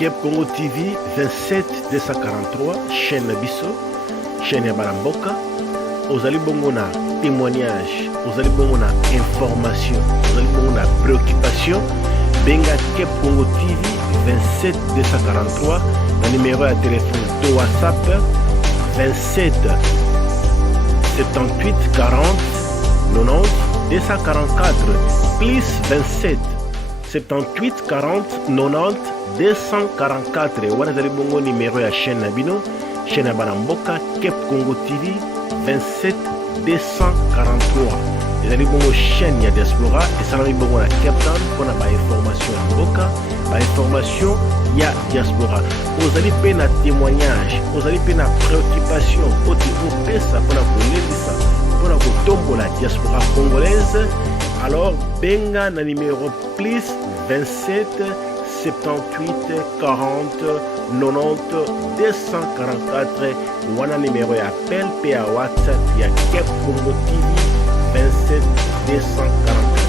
Kep Congo TV 27 243 chaîne Nabiso, chaîne ya Baramboka. Ozali bongo na témoignage, ozali bongo na information, ozali bongo na préoccupation. Benga Kep Congo TV 27 243, na numéro ya téléphone de WhatsApp 27 78 40 90 244 plus 27 78 40 90 244. Wana zali bongo numéro ya chaîne Nabino, chaîne ya Baramboka Kep Congo TV 27 243. ezali bongo chaîne ya diaspora esalami bongo na Cape Town mpona bainformation ya mboka, bainformation ya diaspora. Ozali mpe na témoignage, ozali mpe na préoccupation oti opesa mpona kolelisa mpona kotombola diaspora congolaise, alors benga na numéro plus 27 78 40 90 244. wana numéro ya appel pe ya WhatsApp ya Kep Congo TV 27 244.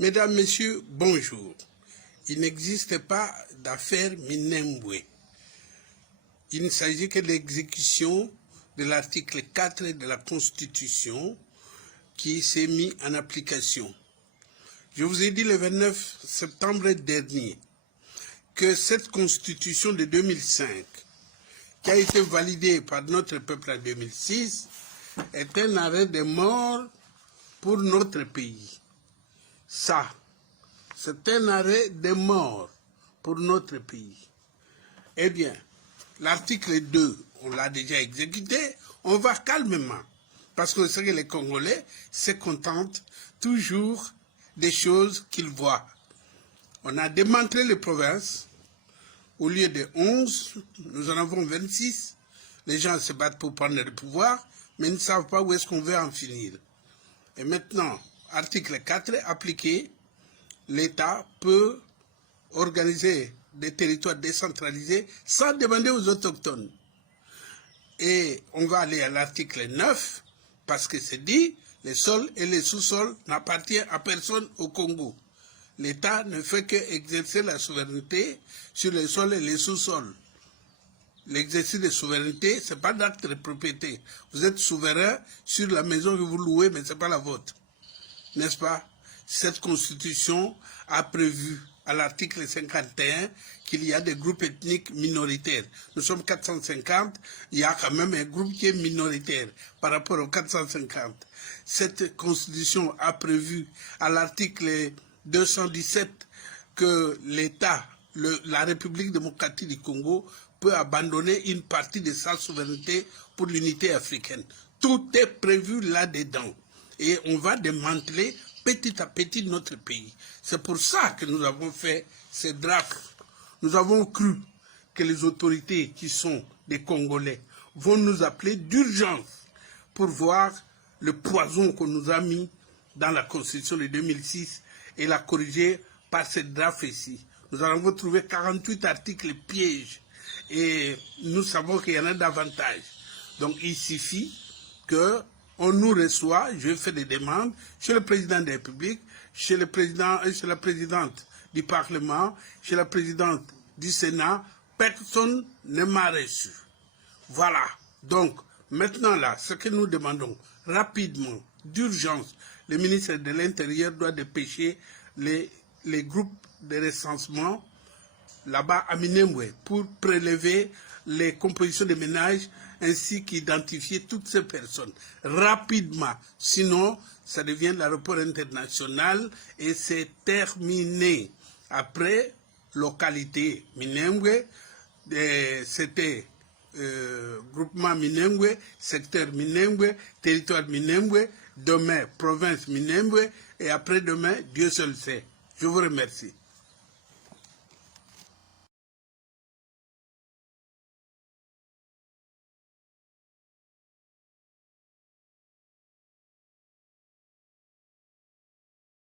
Mesdames, Messieurs, bonjour. Il n'existe pas d'affaire Minembwe. Il ne s'agit que de l'exécution de l'article 4 de la Constitution qui s'est mis en application. Je vous ai dit le 29 septembre dernier que cette Constitution de 2005, qui a été validée par notre peuple en 2006, est un arrêt de mort pour notre pays. Ça, c'est un arrêt de mort pour notre pays. Eh bien, l'article 2, on l'a déjà exécuté, on va calmement, parce que c'est que les Congolais se contentent toujours des choses qu'ils voient. On a démantelé les provinces, au lieu de 11, nous en avons 26. Les gens se battent pour prendre le pouvoir, mais ils ne savent pas où est-ce qu'on veut en finir. Et maintenant, article 4 appliqué, l'État peut organiser des territoires décentralisés sans demander aux autochtones. Et on va aller à l'article 9, parce que c'est dit, les sols et les sous-sols n'appartiennent à personne au Congo. L'État ne fait qu'exercer la souveraineté sur les sols et les sous-sols. L'exercice de souveraineté, ce n'est pas d'acte de propriété. Vous êtes souverain sur la maison que vous louez, mais ce n'est pas la vôtre. N'est-ce pas? Cette constitution a prévu à l'article 51 qu'il y a des groupes ethniques minoritaires. Nous sommes 450, il y a quand même un groupe qui est minoritaire par rapport aux 450. Cette constitution a prévu à l'article 217 que l'État, la République démocratique du Congo, peut abandonner une partie de sa souveraineté pour l'unité africaine. Tout est prévu là-dedans. Et on va démanteler petit à petit notre pays. C'est pour ça que nous avons fait ces draft. Nous avons cru que les autorités qui sont des Congolais vont nous appeler d'urgence pour voir le poison qu'on nous a mis dans la Constitution de 2006 et la corriger par ces drafts ici. Nous avons trouvé 48 articles pièges et nous savons qu'il y en a davantage. Donc il suffit que on nous reçoit, je fais des demandes chez le président de la République, chez le président et chez la présidente du Parlement, chez la présidente du Sénat. Personne ne m'a reçu. Voilà. Donc, maintenant là, ce que nous demandons rapidement, d'urgence, le ministre de l'Intérieur doit dépêcher les groupes de recensement là-bas à Minembwe pour prélever les compositions de ménages ainsi qu'identifier toutes ces personnes rapidement. Sinon, ça devient l'aéroport international et c'est terminé. Après, localité Minembwe, c'était groupement Minembwe, secteur Minembwe, territoire Minembwe, demain province Minembwe et après demain, Dieu seul sait. Je vous remercie.